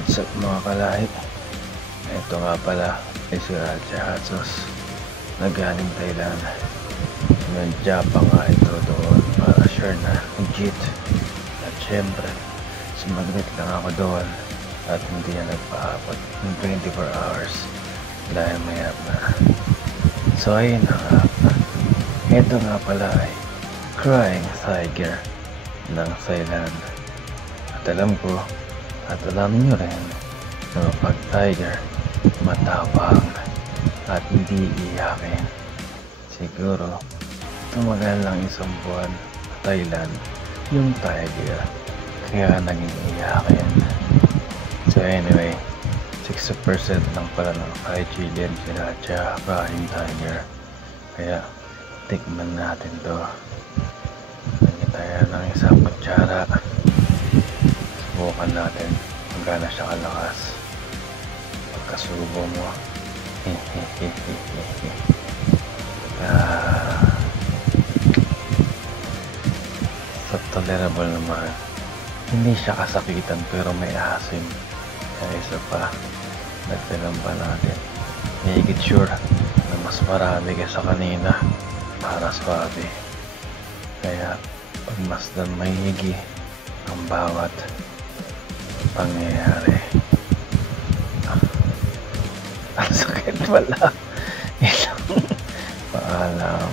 What's up mga kalahi? Ito nga pala ay si Raja Hatsos na galing Thailand. Sinadya pa nga ito doon para sure na legit. At syempre, sumaglit lang ako doon at hindi na nagpaabot ng 24 hours dahil mayroon na. So ayun na nga. Ito nga pala ay Crying Tiger ng Thailand. At alam ko at alam nyo rin na pag tiger, matapang at hindi iyakin. Siguro, tumagal lang isang buwan sa Thailand yung tiger, kaya naging iyakin. So anyway, 60% lang pala ng fried chicken sriracha Crying Tiger. Kaya, tikman natin to. Lagyan tayo ng isang kutsara. Subukan natin kung gaano siya kalakas pagkasubo mo. So tolerable naman, hindi siya kasakitan pero may asim. Kaya isa pa, nagtalam pa natin, higit sure na mas marami kaysa kanina para swabe. Kaya pagmasdan mahigi ang bawat pangyayari. Ang sakit pala. Paalam.